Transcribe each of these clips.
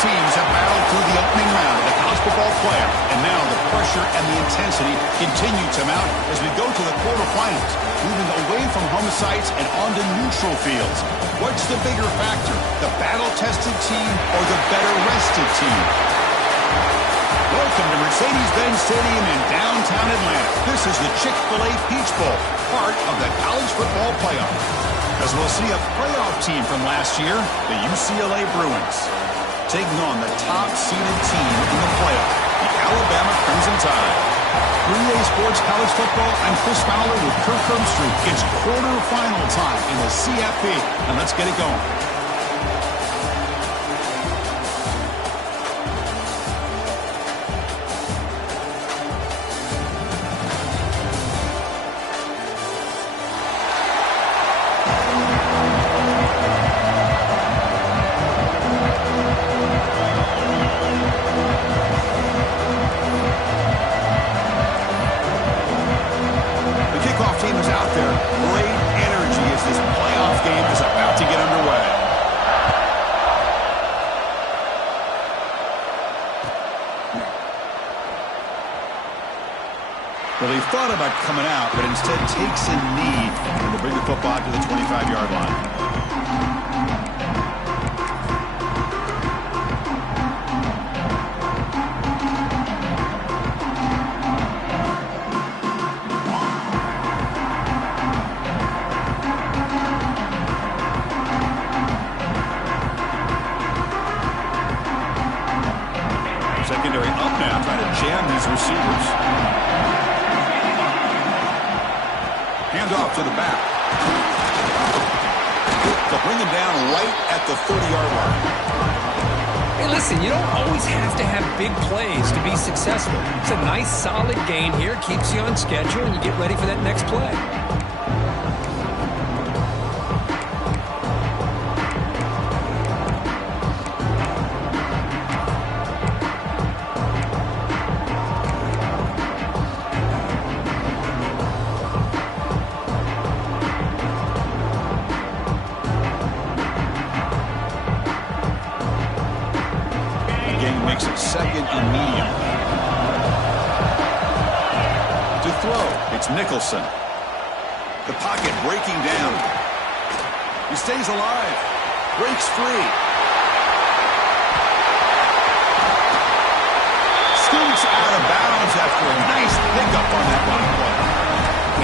teams have battled through the opening round of the college football playoff, and now the pressure and the intensity continue to mount as we go to the quarterfinals, moving away from home sites and onto neutral fields. What's the bigger factor, the battle-tested team or the better-rested team? Welcome to Mercedes-Benz Stadium in downtown Atlanta. This is the Chick-fil-A Peach Bowl, part of the college football playoff. As we'll see a playoff team from last year, the UCLA Bruins, taking on the top-seeded team in the playoff, the Alabama Crimson Tide. 3A Sports College Football, I'm Chris Fowler with Kirk Herbstreit. It's quarterfinal time in the CFP, and let's get it going. Well, he thought about coming out, but instead takes a knee to bring the football to the 25-yard line. Secondary up now, trying to jam these receivers. Hand off to the back. They'll bring him down right at the 30-yard line. Hey, listen, you don't always have to have big plays to be successful. It's a nice, solid gain here. Keeps you on schedule, and you get ready for that next play. Makes it second and medium. To throw, it's Nicholson. The pocket breaking down. He stays alive. Breaks free. Scoots out of bounds after a nice pickup on that run play.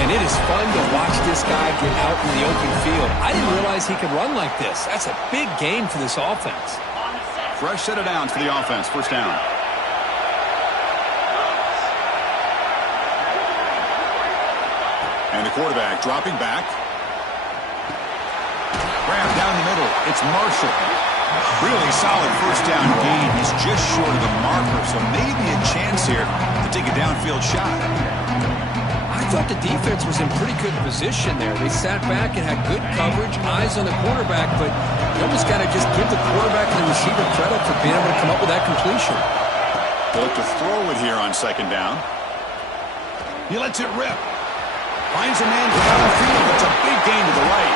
Man, it is fun to watch this guy get out in the open field. I didn't realize he could run like this. That's a big gain for this offense. Fresh set of downs for the offense. First down. And the quarterback dropping back. Grab down the middle. It's Marshall. Really solid first down gain. He's just short of the marker, so maybe a chance here to take a downfield shot. I thought the defense was in pretty good position there. They sat back and had good coverage, eyes on the quarterback, but you almost got to just give the quarterback and the receiver credit for being able to come up with that completion. They'll look to throw it here on second down. He lets it rip. Finds a man downfield. It's a big gain to the right.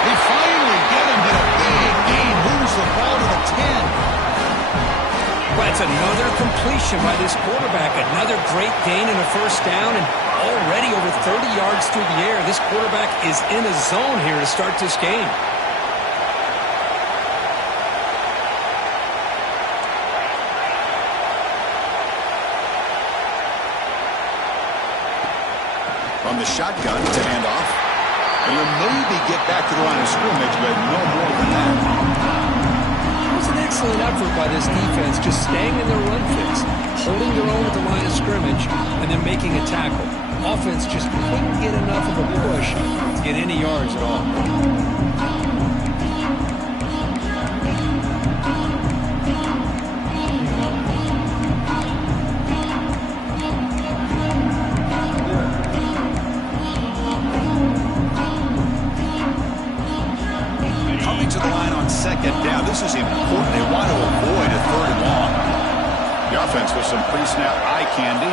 They finally get him to a big gain. Moves the ball to the 10. Well, it's another completion by this quarterback. Another great gain in a first down, and already over 30 yards through the air. This quarterback is in a zone here to start this game. From the shotgun to hand off. And he'll maybe get back to the line of scrimmage, but no more than that. It was an excellent effort by this defense, just staying in their run fix, holding their own at the line of scrimmage, and then making a tackle. Offense just couldn't get enough of a push to get any yards at all. Coming to the line on second down. This is important. They want to avoid a third and long. The offense with some pre-snap eye candy.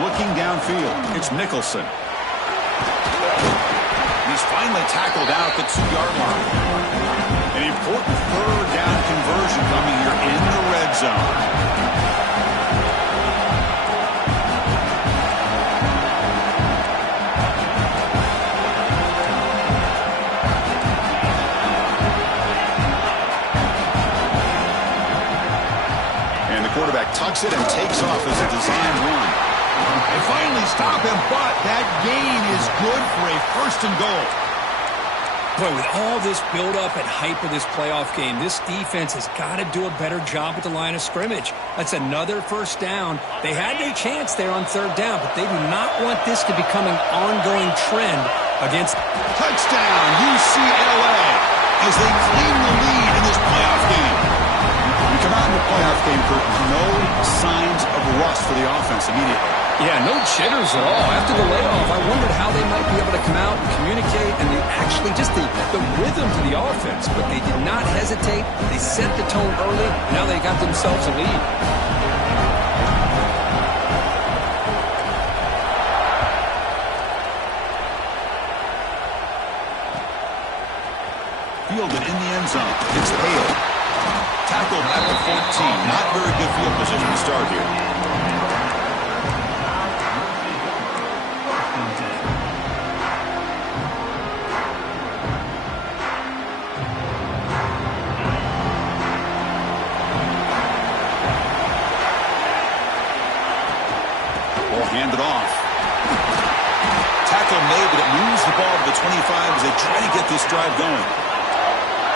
Looking downfield, it's Nicholson. He's finally tackled out at the 2-yard line. An important third down conversion coming here in the red zone. Quarterback tucks it and takes off as a design run. They finally stop him, but that gain is good for a 1st and goal. Boy, with all this build-up and hype of this playoff game, this defense has got to do a better job at the line of scrimmage. That's another 1st down. They had their chance there on 3rd down, but they do not want this to become an ongoing trend against... Touchdown, UCLA, as they claim the lead in this playoff game. We come out in the playoff game, Kurt, no signs of rust for the offense immediately. Yeah, no jitters at all. After the layoff, I wondered how they might be able to come out and communicate and actually just the rhythm to the offense. But they did not hesitate. They set the tone early. Now they got themselves a lead. Fielded in the end zone. It's Hale. Tackled at the 14. Not very good field position to start here. Ball handed off. Tackle made, but it moves the ball to the 25 as they try to get this drive going.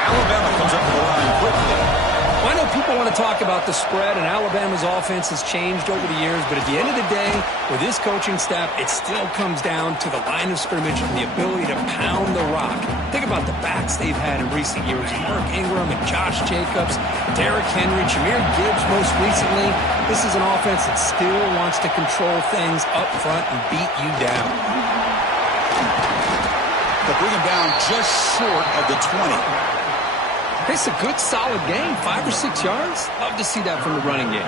Alabama comes up to the line quickly. Well, I know people want to talk about the spread, and Alabama's offense has changed over the years, but at the end of the day, with this coaching staff, it still comes down to the line of scrimmage and the ability to pound the rock. Think about the backs they've had in recent years. Mark Ingram and Josh Jacobs, Derrick Henry, Jahmyr Gibbs most recently. This is an offense that still wants to control things up front and beat you down. But bring him down just short of the 20. It's a good, solid game. 5 or 6 yards. Love to see that from the running game.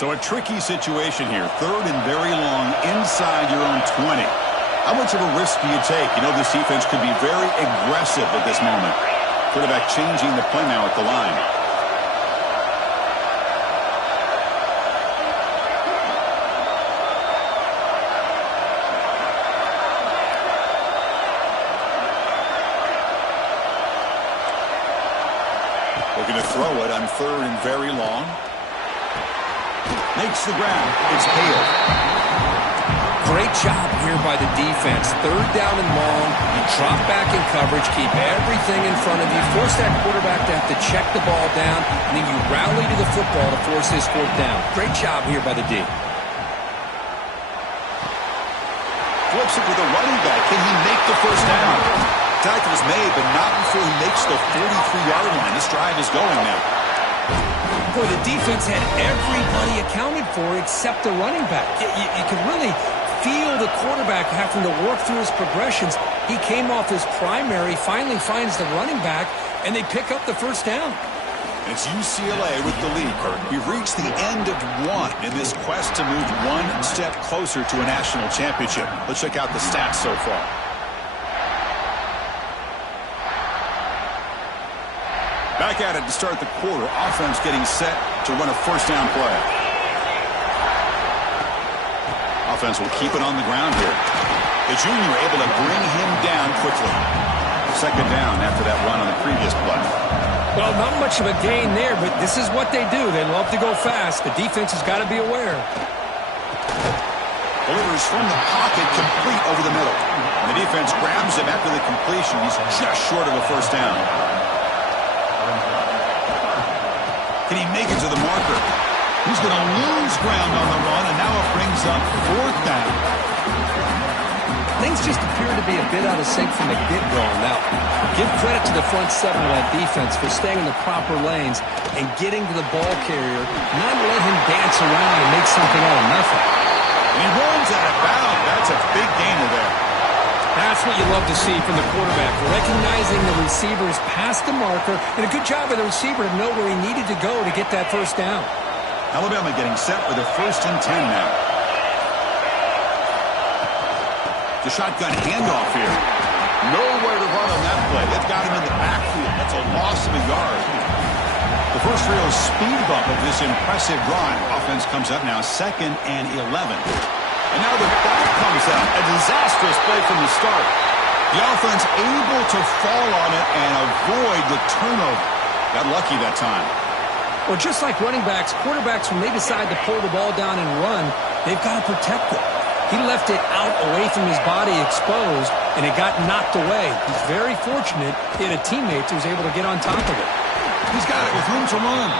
So a tricky situation here. 3rd and very long inside your own 20. How much of a risk do you take? You know, this defense could be very aggressive at this moment. Quarterback changing the play now at the line. Looking to throw it on 3rd and very long. Makes the ground. It's Hale. Great job here by the defense. 3rd down and long. You drop back in coverage, keep everything in front of you, force that quarterback to have to check the ball down, and then you rally to the football to force this 4th down. Great job here by the D. Flips it to the running back. Can he make the 1st down? Tackle is made, but not before he makes the 43-yard line. This drive is going now. Boy, the defense had everybody accounted for except the running back. You could really feel the quarterback having to work through his progressions. He came off his primary, finally finds the running back, and they pick up the 1st down. It's UCLA with the lead, Kurt. We've reached the end of one in this quest to move one step closer to a national championship. Let's check out the stats so far. Back at it to start the quarter. Offense getting set to run a 1st down play. Offense will keep it on the ground here. The junior able to bring him down quickly. 2nd down after that run on the previous play. Well, not much of a gain there, but this is what they do. They love to go fast. The defense has got to be aware. Delivers from the pocket, complete over the middle. And the defense grabs him after the completion. He's just short of a 1st down. Can he make it to the marker? He's going to lose ground on the run, and now it brings up 4th down. Things just appear to be a bit out of sync from the get-go. Now, give credit to the front 7 of that defense for staying in the proper lanes and getting to the ball carrier, not let him dance around and make something out of nothing. And he runs out of bounds. That's a big gainer there. That's what you love to see from the quarterback, recognizing the receivers past the marker, and a good job of the receiver to know where he needed to go to get that 1st down. Alabama getting set with a 1st and 10 now. The shotgun handoff here. Nowhere to run on that play. They've got him in the backfield. That's a loss of a yard. The first real speed bump of this impressive drive. Offense comes up now 2nd and 11. And now the ball comes out. A disastrous play from the start. The offense able to fall on it and avoid the turnover. Got lucky that time. Well, just like running backs, quarterbacks, when they decide to pull the ball down and run, they've got to protect it. He left it out away from his body exposed, and it got knocked away. He's very fortunate he had a teammate who was able to get on top of it. He's got it with room to run.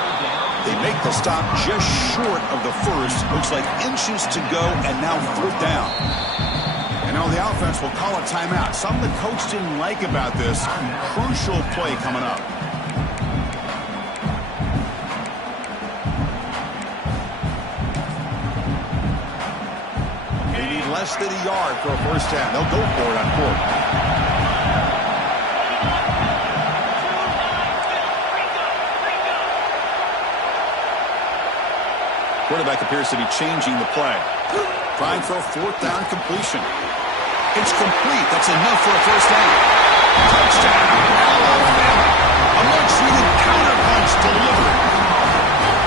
They make the stop just short of the first. Looks like inches to go, and now 4th down. And now the offense will call a timeout. Something the coach didn't like about this. Crucial play coming up. Less than a yard for a 1st down. They'll go for it on 4th. Quarterback appears to be changing the play. Trying for a 4th down completion. It's complete. That's enough for a 1st down. Touchdown, Alabama. A much-needed counterpunch delivered.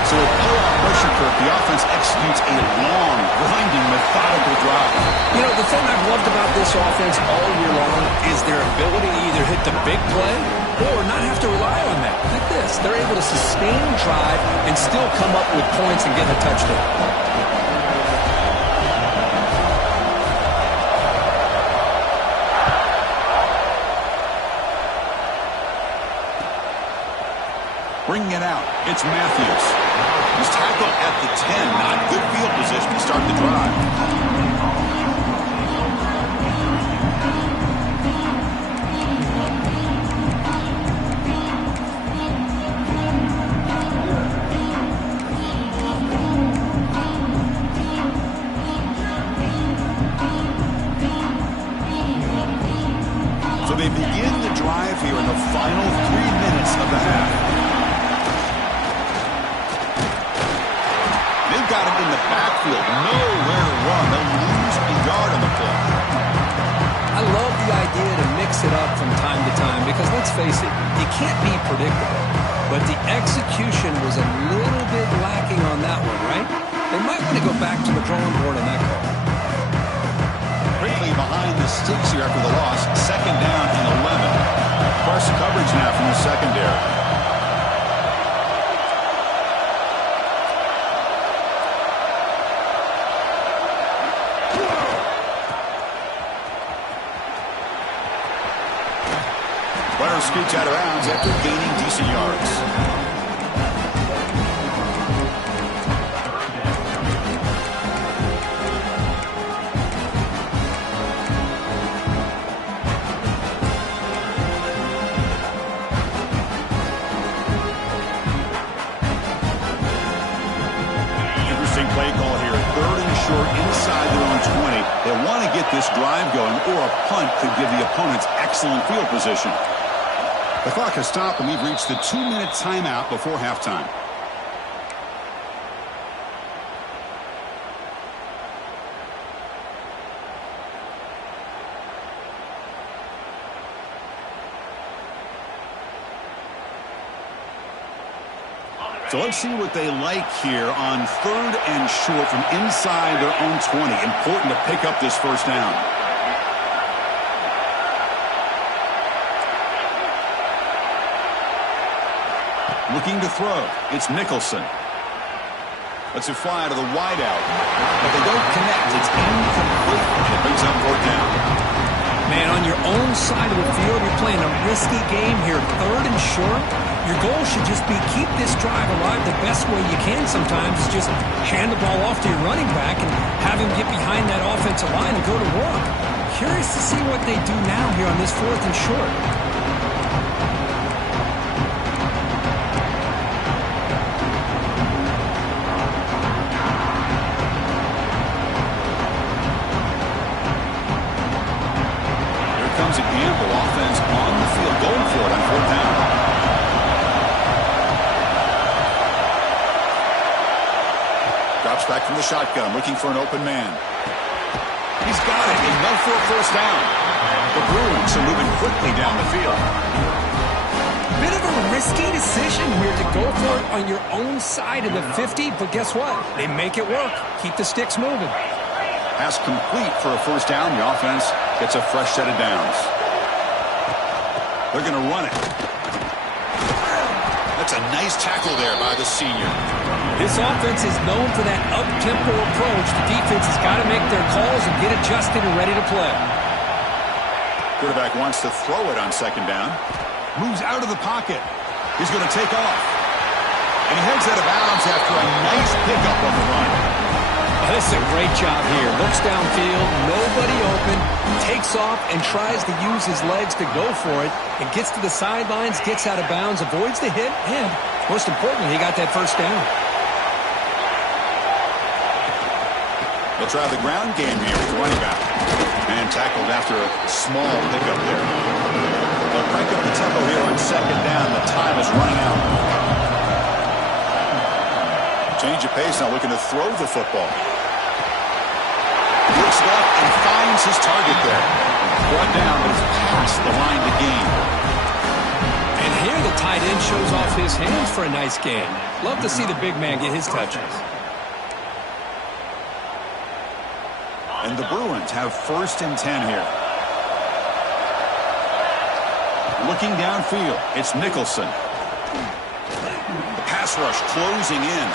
So with playoff pressure curve, the offense executes a long, grinding, methodical drive. You know, the thing I've loved about this offense all year long is their ability to either hit the big play or not have to rely on that. Like this. They're able to sustain drive and still come up with points and get a touchdown. Bringing it out, it's Matthews. He's tackled at the 10. Not good field position to start the drive. So they begin the drive here in the final 3 minutes of the half. They've got him in the backfield. Nowhere to run. They'll lose a yard on the play. I love the idea to mix it up from time to time because, let's face it, it can't be predictable. But the execution was a little bit lacking on that one, right? They might want to go back to the drawing board on that call. Quickly behind the sticks here after the loss. 2nd down and 11. Press coverage now from the secondary. Scoots out of bounds after gaining decent yards. Interesting play call here. 3rd and short inside their own 20. They want to get this drive going, or a punt could give the opponents excellent field position. The clock has stopped, and we've reached the 2-minute timeout before halftime. So let's see what they like here on 3rd and short from inside their own 20. Important to pick up this 1st down. Looking to throw. It's Nicholson. Lets it fly to the wideout. But they don't connect. It's incomplete. And it brings up 4th down. Man, on your own side of the field, you're playing a risky game here. 3rd and short. Your goal should just be keep this drive alive the best way you can sometimes is just hand the ball off to your running back and have him get behind that offensive line and go to work. Curious to see what they do now here on this 4th and short. Comes a gamble. Offense on the field, going for it on 4th down. Drops back from the shotgun, looking for an open man. He's got it. Enough for a first down. The Bruins are moving quickly down the field. Bit of a risky decision here to go for it on your own side of the 50, but guess what? They make it work. Keep the sticks moving. Pass complete for a first down. The offense gets a fresh set of downs. They're going to run it. That's a nice tackle there by the senior. This offense is known for that up-tempo approach. The defense has got to make their calls and get adjusted and ready to play. Quarterback wants to throw it on second down. Moves out of the pocket. He's going to take off. And he heads out of bounds after a nice pickup on the run. This is a great job here. Looks downfield, nobody open, takes off and tries to use his legs to go for it, and gets to the sidelines, gets out of bounds, avoids the hit, and most importantly, he got that first down. They'll try the ground game here with the running back. And tackled after a small pickup there. They'll crank up the tempo here on second down. The time is running out. Change of pace, now looking to throw the football. Looks left and finds his target there. Brought down, but it's past the line to gain. And here the tight end shows off his hands for a nice gain. Love to see the big man get his touches. And the Bruins have first and 10 here. Looking downfield, it's Nicholson. The pass rush closing in.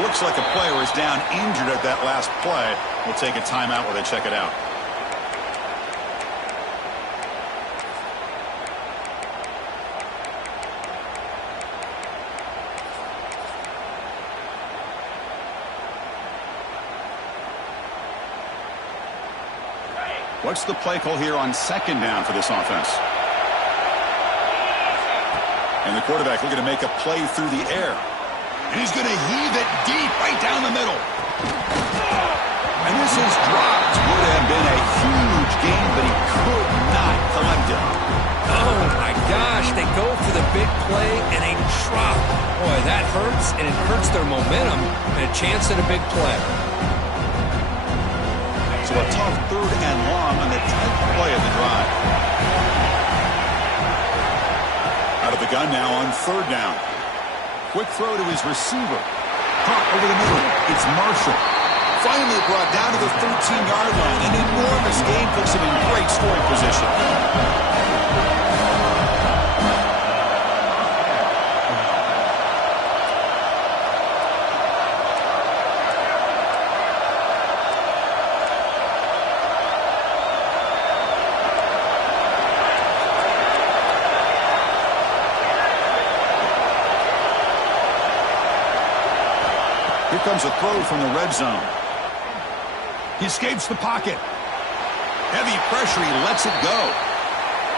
Looks like a player is down injured at that last play. We'll take a timeout while they check it out. What's the play call here on second down for this offense? And the quarterback looking to make a play through the air. And he's going to heave it deep right down the middle. And this is dropped. Would have been a huge gain, but he could not collect it. Oh, my gosh. They go for the big play and a drop. Boy, that hurts, and it hurts their momentum and a chance at a big play. So a tough third and long on the 10th play of the drive. Out of the gun now on third down. Quick throw to his receiver. Caught over the middle. It's Marshall. Finally brought down to the 13-yard line. An enormous gain puts him in great scoring position. Here comes a throw from the red zone. He escapes the pocket. Heavy pressure, he lets it go.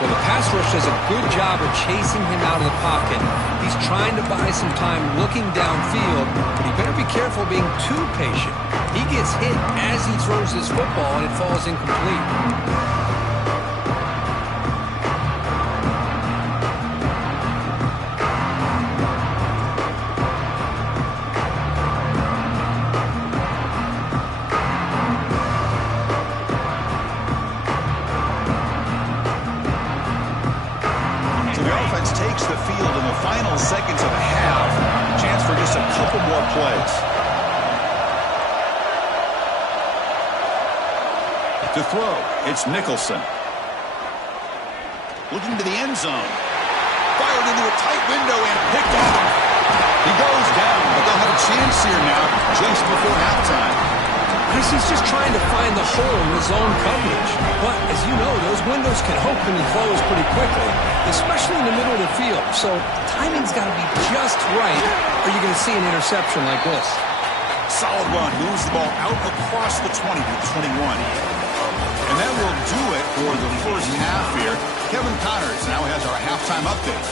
Well, the pass rush does a good job of chasing him out of the pocket. He's trying to buy some time looking downfield, but he better be careful being too patient. He gets hit as he throws this football, and it falls incomplete. Takes the field in the final seconds of a half. Chance for just a couple more plays. To throw, it's Nicholson. Looking to the end zone. Fired into a tight window and picked off. He goes down, but they'll have a chance here now just before halftime. He's just trying to find the hole in his own coverage. But, as you know, those windows can open and close pretty quickly, especially in the middle of the field. So, timing's got to be just right, or you're going to see an interception like this. Solid run. Moves the ball out across the 20 to the 21. And that will do it for the first half here. Kevin Connors now has our halftime update.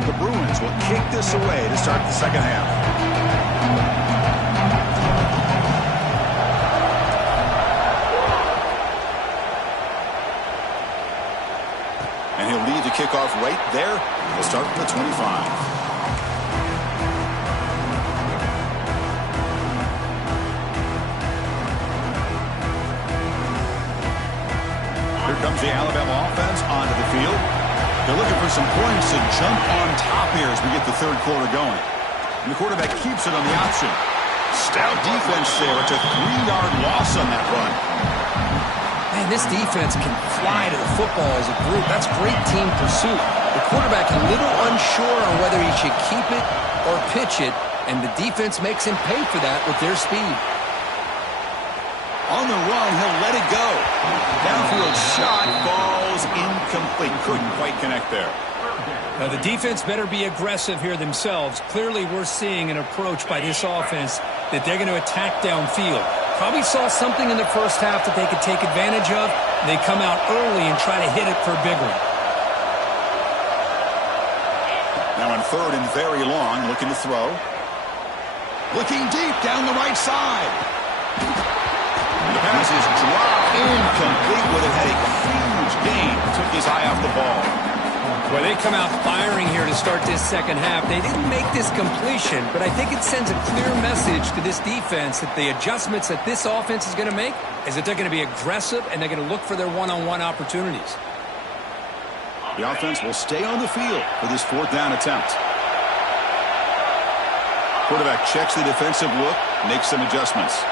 The Bruins will kick this away to start the second half. kickoff right there. We'll start from the 25. Here comes the Alabama offense onto the field. They're looking for some points to jump on top here as we get the third quarter going. And the quarterback keeps it on the option. Stout defense there. It's a 3-yard loss on that run. Man, this defense can fly to the football as a group. That's great team pursuit. The quarterback a little unsure on whether he should keep it or pitch it, and the defense makes him pay for that with their speed. On the run, he'll let it go. Downfield shot falls incomplete. Couldn't quite connect there. Now, the defense better be aggressive here themselves. Clearly, we're seeing an approach by this offense that they're going to attack downfield. Probably saw something in the first half that they could take advantage of. They come out early and try to hit it for a big one. Now on third and very long, looking to throw. Looking deep down the right side. The pass is dropped incomplete with it. Had a huge gain. Took his eye off the ball. Well, they come out firing here to start this second half. They didn't make this completion, but I think it sends a clear message to this defense that the adjustments that this offense is going to make is that they're going to be aggressive and they're going to look for their one-on-one opportunities. The offense will stay on the field for this fourth down attempt. Quarterback checks the defensive look, makes some adjustments.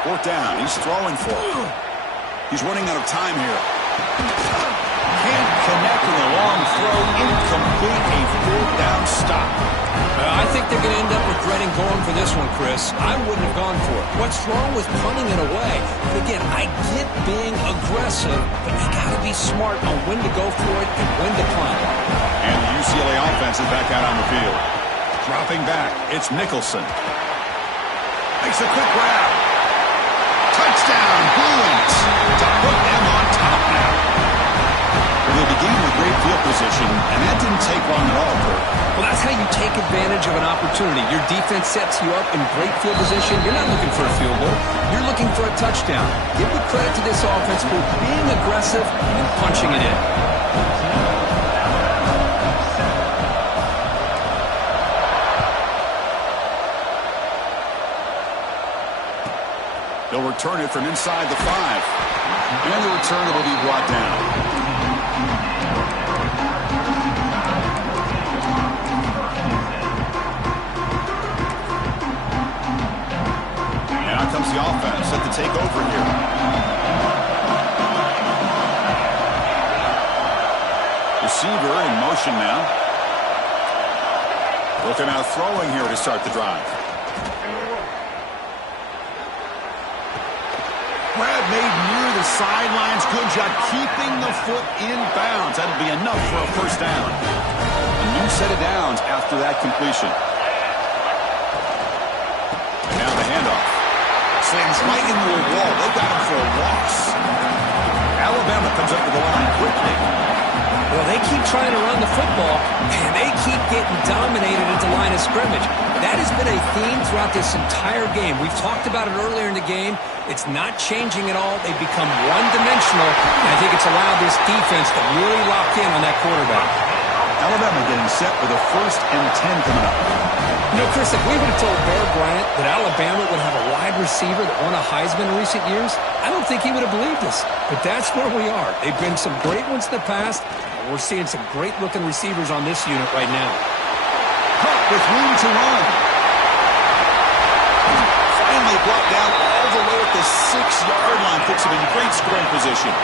Fourth down. He's throwing for it. He's running out of time here. Can't connect with a long throw. Incomplete. A fourth down stop. I think they're going to end up regretting going for this one, Chris. I wouldn't have gone for it. What's wrong with punting it away? But again, I get being aggressive, but you got to be smart on when to go for it and when to punt. And the UCLA offense is back out on the field. Dropping back. It's Nicholson. Makes a quick grab. Touchdown, Bruins, to put them on top now. They began with great field position, and that didn't take long at all, Kurt. Well, that's how you take advantage of an opportunity. Your defense sets you up in great field position. You're not looking for a field goal. You're looking for a touchdown. Give the credit to this offense for being aggressive and punching it in. They'll return it from inside the 5. And the return will be brought down. And out comes the offense set to take over here. Receiver in motion now. Looking out throwing here to start the drive. Grab made near the sidelines. Good job keeping the foot in bounds. That'll be enough for a first down. A new set of downs after that completion. And now the handoff. Slams right into a wall. They got him for a loss. Alabama comes up to the line quickly. Well, they keep trying to run the football, and they keep getting dominated at the line of scrimmage. That has been a theme throughout this entire game. We've talked about it earlier in the game. It's not changing at all. They've become one-dimensional, and I think it's allowed this defense to really lock in on that quarterback. Alabama getting set for the 1st and 10 coming up. You know, Chris, if we would have told Bear Bryant that Alabama would have a wide receiver that won a Heisman in recent years, I don't think he would have believed us. But that's where we are. They've been some great ones in the past, and we're seeing some great-looking receivers on this unit right now. Hunt with room to run. Finally brought down all the way at the 6-yard line. Puts him in great scoring position.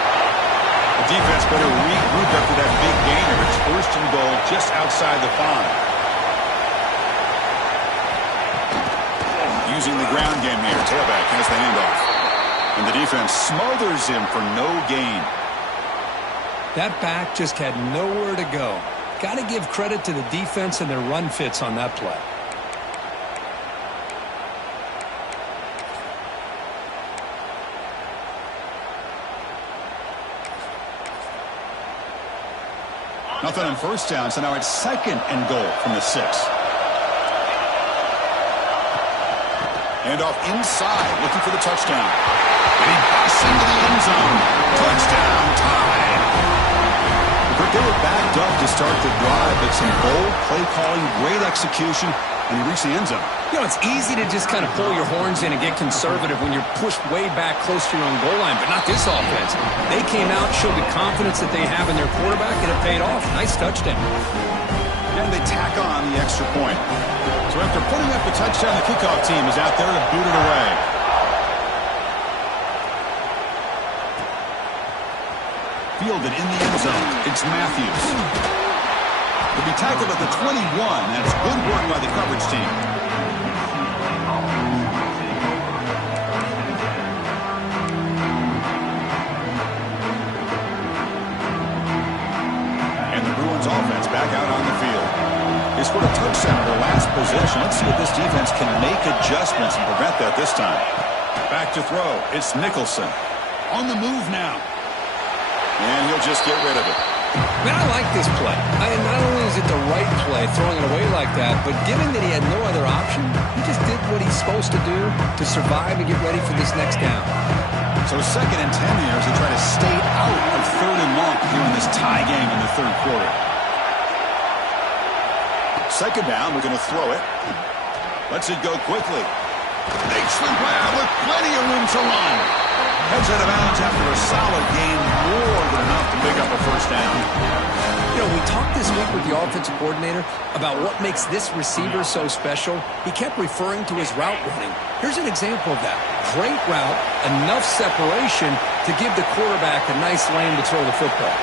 The defense better regroup after that big gain. It's 1st and goal just outside the 5. Using the ground game here. Tailback has the handoff. And the defense smothers him for no gain. That back just had nowhere to go. Got to give credit to the defense and their run fits on that play. Nothing on first down, so now it's 2nd and goal from the 6. Hand off inside, looking for the touchdown. And he busts into the end zone. Touchdown, tied. They were backed up to start the drive, but some bold play calling, great execution, and he reached the end zone. You know, it's easy to just kind of pull your horns in and get conservative when you're pushed way back close to your own goal line, but not this offense. They came out, showed the confidence that they have in their quarterback, and it paid off. Nice touchdown. And they tack on the extra point. So after putting up the touchdown, the kickoff team is out there to boot it away. Fielded in the end zone. It's Matthews. He'll be tackled at the 21. That's good work by the coverage team. And the Bruins offense back out on the field. They scored a touchdown in their last possession. Let's see if this defense can make adjustments and prevent that this time. Back to throw. It's Nicholson. On the move now. And he'll just get rid of it. Man, I like this play. Not only is it the right play, throwing it away like that, but given that he had no other option, he just did what he's supposed to do to survive and get ready for this next down. So 2nd and 10 here as they try to stay out of 3rd and long here in this tie game in the 3rd quarter. 2nd down, we're going to throw it. Lets it go quickly. Makes the grab with plenty of room to run. Heads out of bounds after a solid game, more than enough to pick up a 1st down. You know, we talked this week with the offensive coordinator about what makes this receiver so special. He kept referring to his route running. Here's an example of that. Great route, enough separation to give the quarterback a nice lane to throw the football.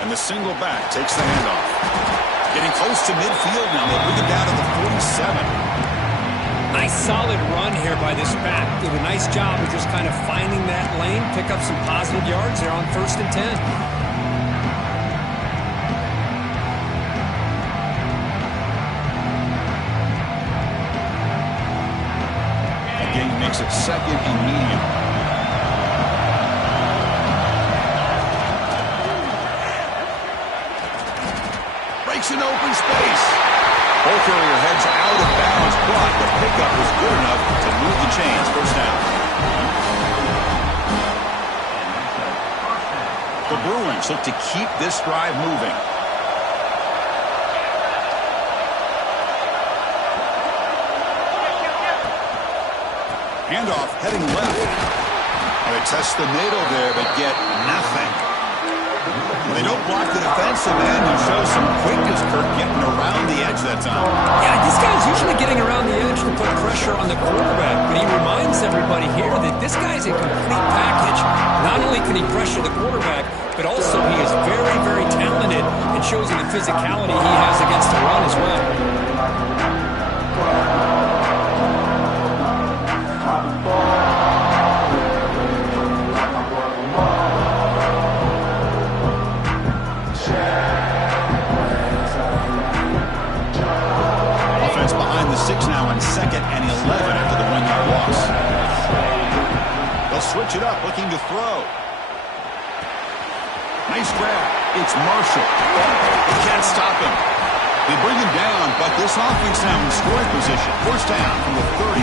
And the single back takes the handoff. Getting close to midfield now. They'll bring it down to the 47. Nice solid run here by this back. Did a nice job of just kind of finding that lane, pick up some positive yards there on 1st and 10. Again, makes it 2nd and medium. Breaks an open space. Ball carrier heads out of bounds, but the pickup was good enough to move the chains. 1st down. The Bruins look to keep this drive moving. Handoff heading left. They test the middle there, but get nothing. They don't block the defensive end and show some quickness, Kirk, getting around the edge that time. Yeah, this guy's usually getting around the edge to put pressure on the quarterback, but he reminds everybody here that this guy's a complete package. Not only can he pressure the quarterback, but also he is very, very talented and shows you the physicality he has against the run as well. Behind the 6 now on 2nd and 11 after the 1-yard loss. They'll switch it up, looking to throw. Nice grab. It's Marshall. They can't stop him. They bring him down, but this offense now in scoring position. 1st down from the 30.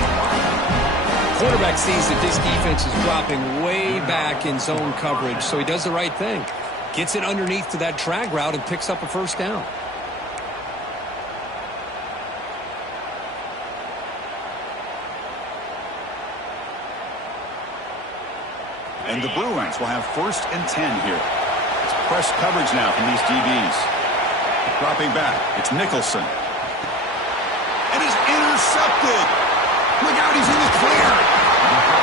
Quarterback sees that this defense is dropping way back in zone coverage, so he does the right thing. Gets it underneath to that drag route and picks up a 1st down. And the Bruins will have 1st and 10 here. It's press coverage now from these DBs. Dropping back, it's Nicholson. And is intercepted. Look out, he's in the clear.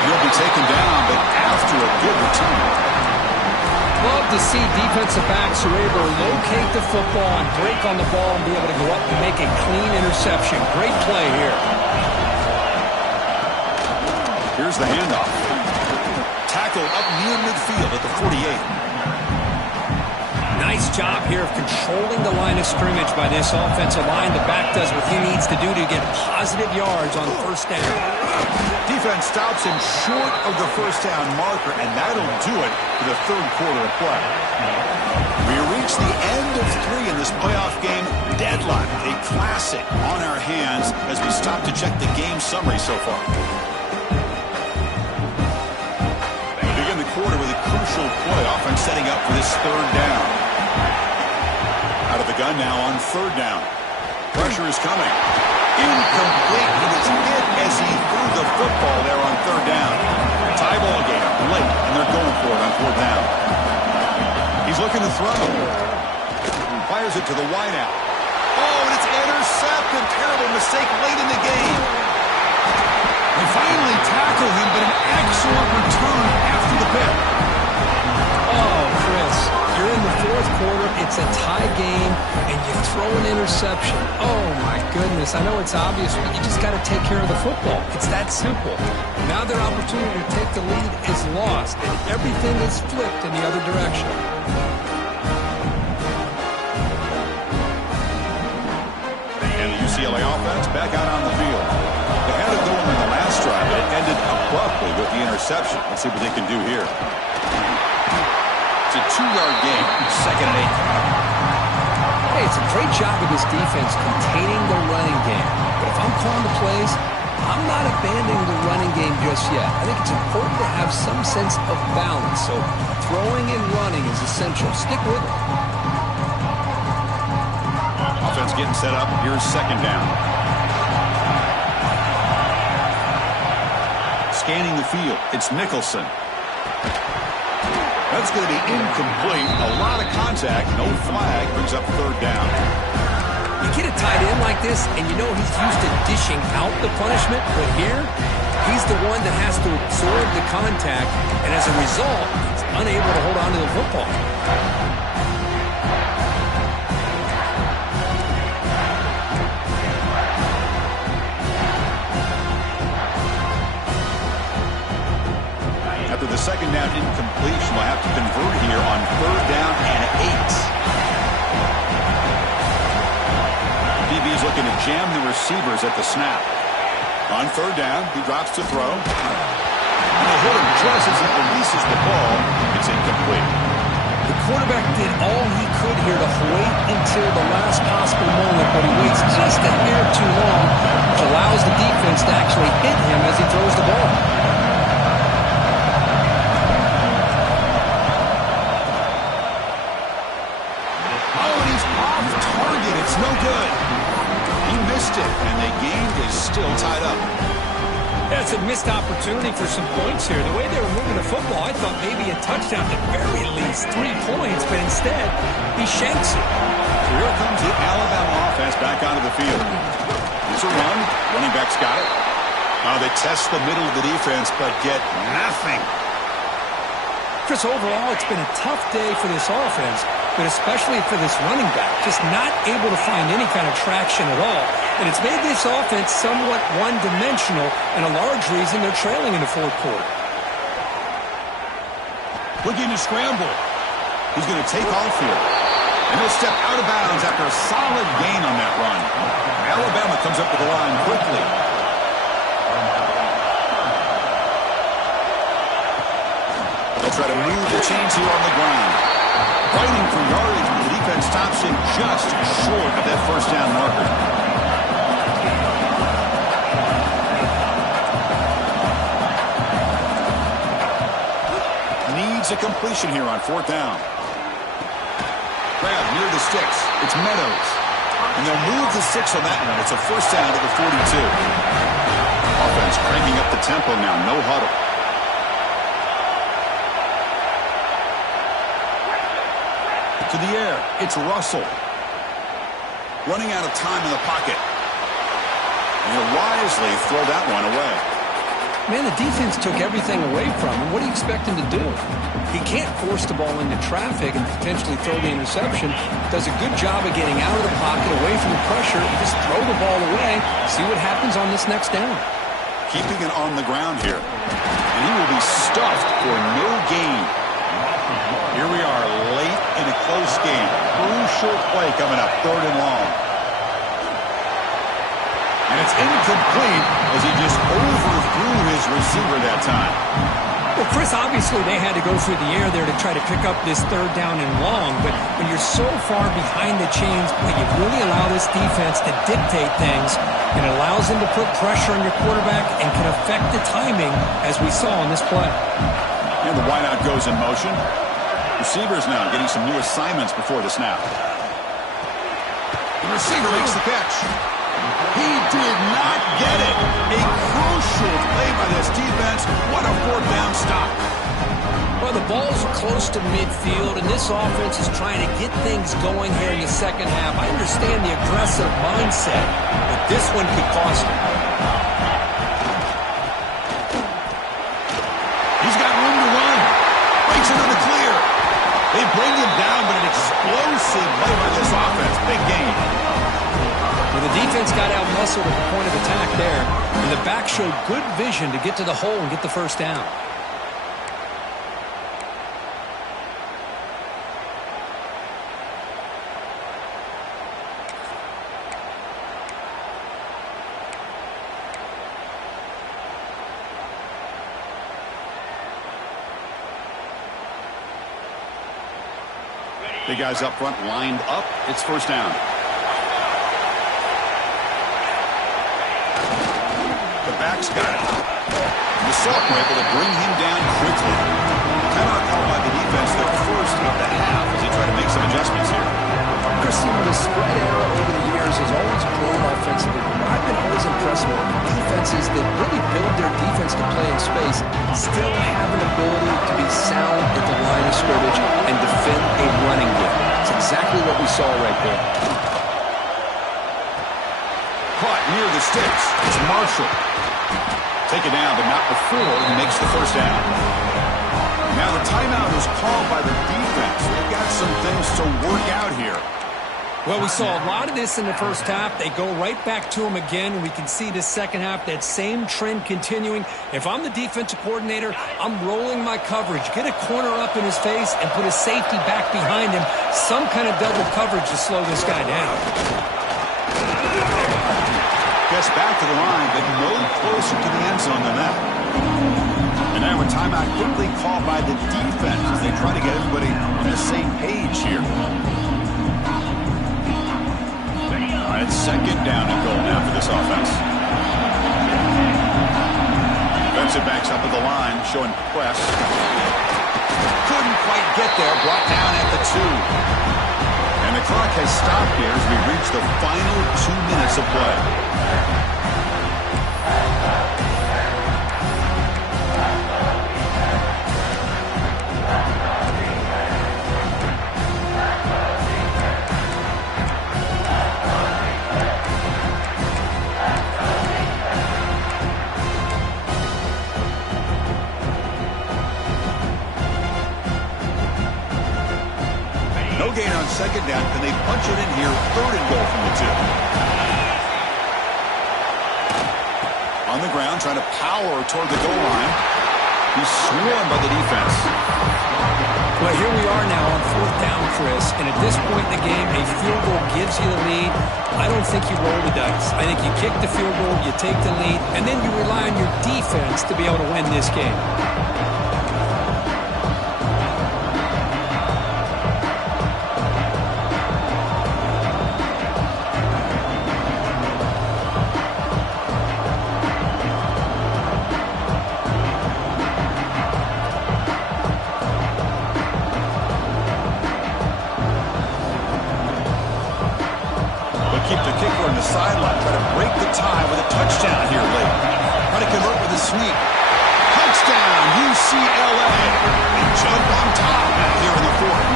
He'll be taken down, but after a good return. Love to see defensive backs who are able to locate the football and break on the ball and be able to go up and make a clean interception. Great play here. Here's the handoff. Tackled up near midfield at the 48. Nice job here of controlling the line of scrimmage by this offensive line. The back does what he needs to do to get positive yards on 1st down. Defense stops him short of the 1st down marker, and that'll do it for the 3rd quarter of play. We reach the end of 3 in this playoff game. Deadlock, a classic on our hands as we stop to check the game summary so far. crucial play. Offense setting up for this third down. Out of the gun now on third down. Pressure is coming. Incomplete. He was hit as he threw the football there on third down. Tie ball game late, and they're going for it on fourth down. He's looking to throw. Fires it to the wideout. Oh, and it's intercepted. Terrible mistake late in the game. They finally tackle him, but an excellent return after the pick. Oh, Chris, you're in the fourth quarter. It's a tie game, and you throw an interception. Oh, my goodness. I know it's obvious, but you just got to take care of the football. It's that simple. Now their opportunity to take the lead is lost, and everything is flipped in the other direction. And the UCLA offense back out on the field. They had it going in the last drive, but it ended abruptly with the interception. Let's see what they can do here. It's a 2-yard gain, 2nd and 8. Hey, it's a great job of this defense containing the running game. But if I'm calling the plays, I'm not abandoning the running game just yet. I think it's important to have some sense of balance. So throwing and running is essential. Stick with it. Offense getting set up. Here's second down. Scanning the field. It's Nicholson. That's going to be incomplete. A lot of contact. No flag. Brings up third down. You get a tight end like this, and you know he's used to dishing out the punishment, but here, he's the one that has to absorb the contact, and as a result, he's unable to hold on to the football. After the second down incompletion, we'll have to convert here on third down and 8. DB's looking to jam the receivers at the snap. On third down, he drops to throw. And they hit him just as he releases the ball. It's incomplete. The quarterback did all he could here to wait until the last possible moment, but he waits just a hair too long, which allows the defense to actually hit him as he throws the ball. It's no good. He missed it, and the game is still tied up. That's a missed opportunity for some points here. The way they were moving the football, I thought maybe a touchdown, at the very least 3 points, but instead, he shanks it. So here comes the Alabama offense back onto the field. It's a run. Running back's got it. They test the middle of the defense, but get nothing. Chris, overall, it's been a tough day for this offense, but especially for this running back, just not able to find any kind of traction at all. And it's made this offense somewhat one-dimensional, and a large reason they're trailing in the fourth quarter. Looking to scramble. He's going to take off here. And he'll step out of bounds after a solid gain on that run. Alabama comes up with the line quickly. They'll try to move the chains here on the ground. Fighting for yardage, but the defense stops him just short of that first down marker. Needs a completion here on fourth down. Grab near the sticks. It's Meadows. And they'll move the 6 on that one. It's a first down to the 42. Offense cranking up the tempo now. No huddle. To the air. It's Russell. Running out of time in the pocket. And he'll wisely throw that one away. Man, the defense took everything away from him. What do you expect him to do? He can't force the ball into traffic and potentially throw the interception. Does a good job of getting out of the pocket, away from the pressure, and just throw the ball away. See what happens on this next down. Keeping it on the ground here. And he will be stuffed for no gain. Here we are late in a close game. Crucial play coming up, third and long. And it's incomplete as he just overthrew his receiver that time. Well, Chris, obviously they had to go through the air there to try to pick up this third down and long, but when you're so far behind the chains, you really allow this defense to dictate things, and it allows them to put pressure on your quarterback and can affect the timing, as we saw on this play. And the wideout goes in motion. Receivers now getting some new assignments before the snap. The receiver makes the catch. He did not get it. A crucial play by this defense. What a fourth down stop. Well, the ball's close to midfield, and this offense is trying to get things going here in the second half. I understand the aggressive mindset, but this one could cost him. He's got room to run. Breaks into the clear. They bring him down, but an explosive play by this offense. Big game. Well, the defense got out-muscled at the point of attack there, and the back showed good vision to get to the hole and get the first down. The guys up front lined up. It's first down. The back's got it. The sophomore able to bring him down quickly. Timeout called by the defense their first of the half as they try to make some adjustments here. Chris, the spread era over the years has always grown offensively. I've been always impressed with defenses that really build their defense to play in space, still have an ability to be sound at the line of scrimmage and defend a running game. It's exactly what we saw right there. Caught near the sticks. It's Marshall. Take it down, but not before he makes the first down. Now the timeout is called by the defense. They've got some things to work out here. Well, we saw a lot of this in the first half. They go right back to him again, and we can see this second half, that same trend continuing. If I'm the defensive coordinator, I'm rolling my coverage. Get a corner up in his face and put a safety back behind him. Some kind of double coverage to slow this guy down. Gets back to the line, but no closer to the end zone than that. And now a timeout quickly called by the defense as they try to get everybody on the same page here. All right, second down and goal now for this offense. Defensive backs up at the line, showing press. Couldn't quite get there, brought down at the 2. And the clock has stopped here as we reach the final 2 minutes of play. Gain on second down. Can they punch it in here? Third and goal from the 2. On the ground, trying to power toward the goal line. He's swarmed by the defense. Well, here we are now on fourth down, Chris, and at this point in the game, a field goal gives you the lead. I don't think you roll the dice. I think you kick the field goal, you take the lead, and then you rely on your defense to be able to win this game. Keep the kicker on the sideline. Try to break the tie with a touchdown here late. Try to convert with a sweep. Touchdown, UCLA. And jump on top here in the 4th.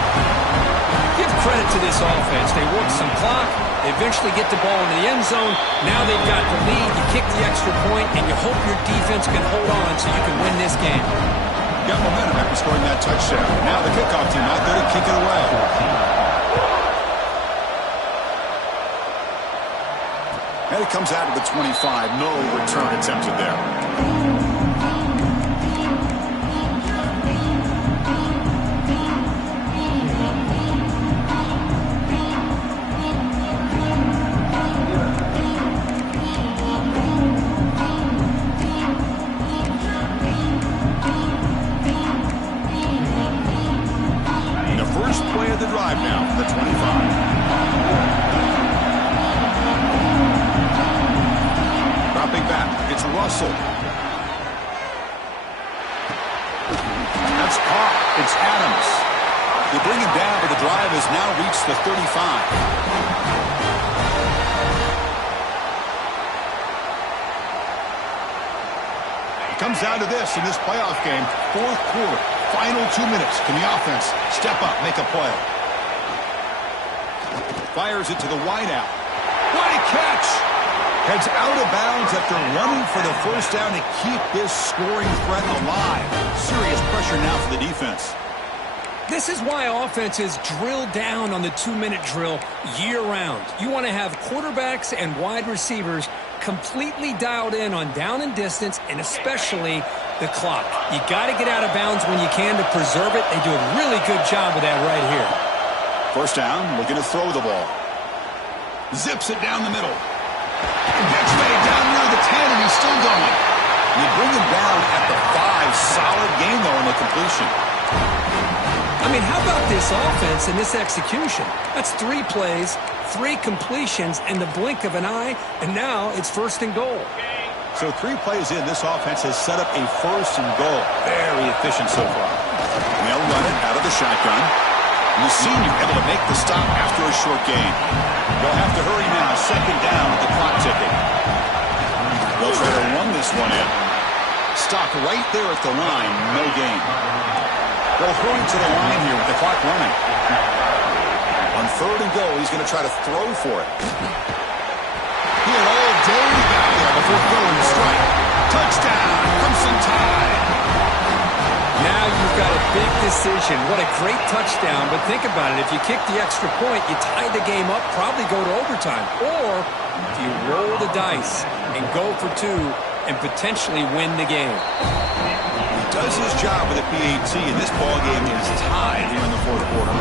Give credit to this offense. They work some clock. They eventually get the ball in the end zone. Now they've got the lead. You kick the extra point, and you hope your defense can hold on so you can win this game. Got momentum after scoring that touchdown. Now the kickoff team out there to kick it away. And it comes out of the 25. No return attempted there. Drive now for the 25. Dropping back, it's Russell. caught. It's Adams. They bring him down, but the drive has now reached the 35. Comes down to this in this playoff game. Fourth quarter, final 2 minutes. Can the offense step up, make a play? Fires it to the wideout. What a catch! Heads out of bounds after running for the first down to keep this scoring threat alive. Serious pressure now for the defense. This is why offenses drill down on the 2-minute drill year-round. You want to have quarterbacks and wide receivers completely dialed in on down and distance, and especially the clock. You got to get out of bounds when you can to preserve it. They do a really good job of that right here. First down, looking to throw the ball. Zips it down the middle. Gets made down near the 10, and he's still going. You bring him down at the 5. Solid game, though, on the completion. I mean, how about this offense and this execution? That's 3 plays, 3 completions in the blink of an eye, and now it's first and goal. So 3 plays in, this offense has set up a first and goal. Very efficient so far. They'll run it out of the shotgun. And the senior able to make the stop after a short gain. They'll have to hurry now, second down with the clock ticking. They'll try to run this one in. Stop right there at the line, no gain. They'll hurry to the line here with the clock running. On third and goal, he's going to try to throw for it. He had all day back there before throwing the strike. Touchdown, Crimson Tide. Now you've got a big decision. What a great touchdown, but think about it. If you kick the extra point, you tie the game up, probably go to overtime. Or you roll the dice and go for 2 and potentially win the game. Does his job with a PAT, and this ball game is tied here in the fourth quarter.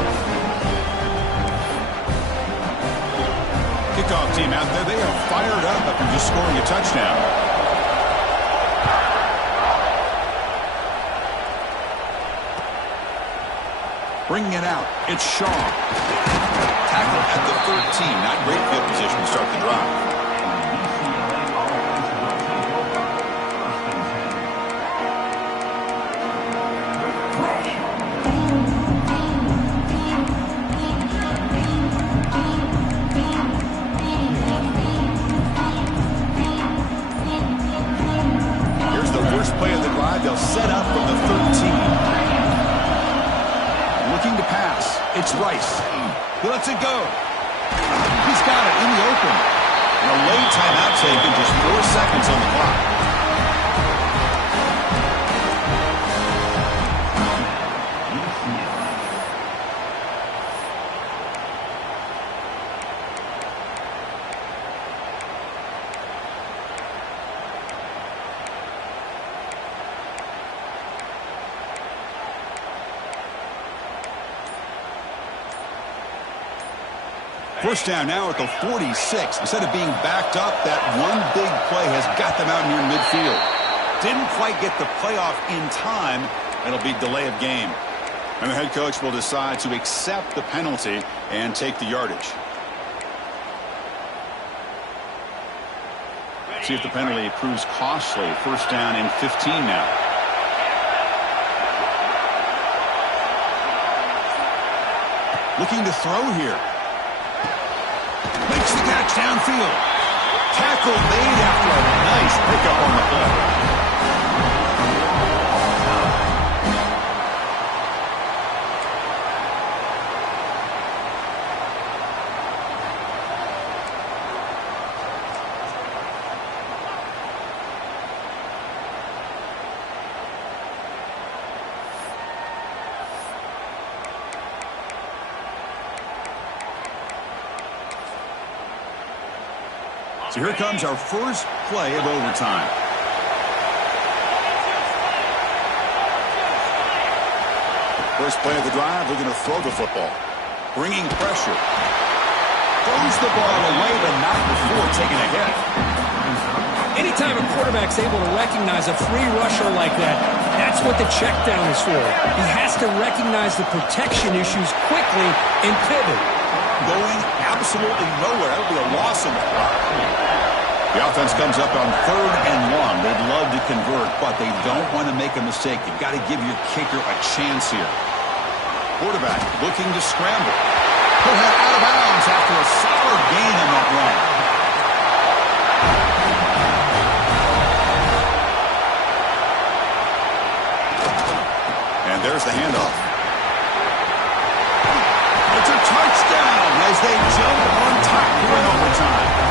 Kickoff team out there, they are fired up after just scoring a touchdown. Bringing it out, it's Shaw. Tackle at the 13, not great field position to start the drive. They'll set up from the 13. Looking to pass. It's Rice. He lets it go. He's got it in the open. And a late timeout taken, just 4 seconds on the clock. First down now at the 46. Instead of being backed up, that one big play has got them out near midfield. Didn't quite get the playoff in time. It'll be delay of game. And the head coach will decide to accept the penalty and take the yardage. See if the penalty proves costly. First down and 15 now. Looking to throw here. Makes the catch downfield. Tackle made after a nice pickup on the play. So here comes our first play of overtime. First play of the drive, they're going to throw the football. Bringing pressure. Throws the ball away, but not before taking a hit. Anytime a quarterback's able to recognize a free rusher like that, that's what the check down is for. He has to recognize the protection issues quickly and pivot. Going absolutely nowhere. That would be a loss in the clock. The offense comes up on 3rd and 1. They'd love to convert, but they don't want to make a mistake. You've got to give your kicker a chance here. Quarterback looking to scramble. He'll head out of bounds after a solid gain on that run. And there's the handoff. It's a touchdown as they jump on top here in overtime.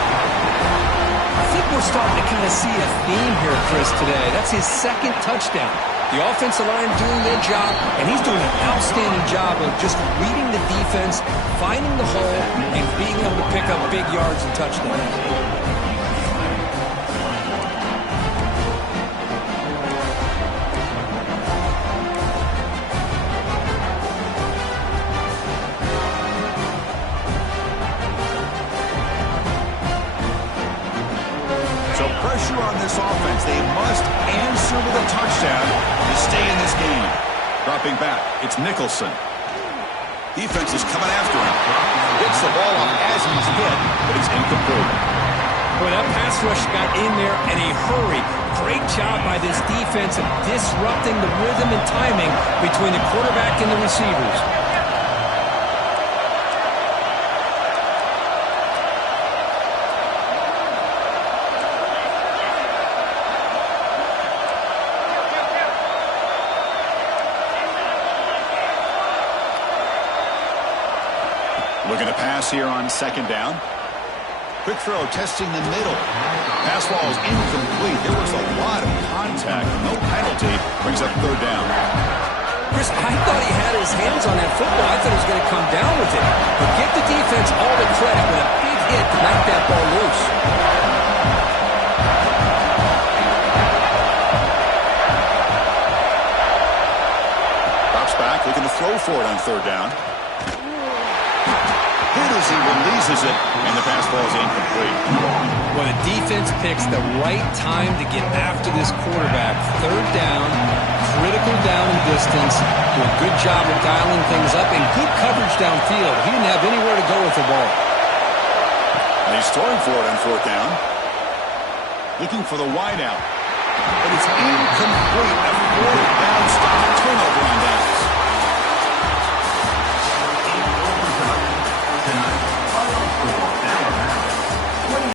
I think we're starting to kind of see a theme here, Chris, today. That's his 2nd touchdown. The offensive line doing their job, and he's doing an outstanding job of just reading the defense, finding the hole, and being able to pick up big yards and touchdowns. Pressure on this offense. They must answer with a touchdown to stay in this game. Dropping back, it's Nicholson. Defense is coming after him. Gets the ball off as he's hit, but it's incomplete. Boy, that pass rush got in there in a hurry. Great job by this defense of disrupting the rhythm and timing between the quarterback and the receivers. Looking to pass here on 2nd down. Quick throw, testing the middle. Pass ball is incomplete. There was a lot of contact. No penalty. Brings up 3rd down. Chris, I thought he had his hands on that football. I thought he was going to come down with it. But give the defense all the credit with a big hit to knock that ball loose. Drops back, looking to throw for it on 3rd down. Hit as he releases it, and the pass ball is incomplete. Well, the defense picks the right time to get after this quarterback. 3rd down, critical down and distance. Do a good job of dialing things up and good coverage downfield. He didn't have anywhere to go with the ball. And he's throwing for it on 4th down. Looking for the wide out. But it's incomplete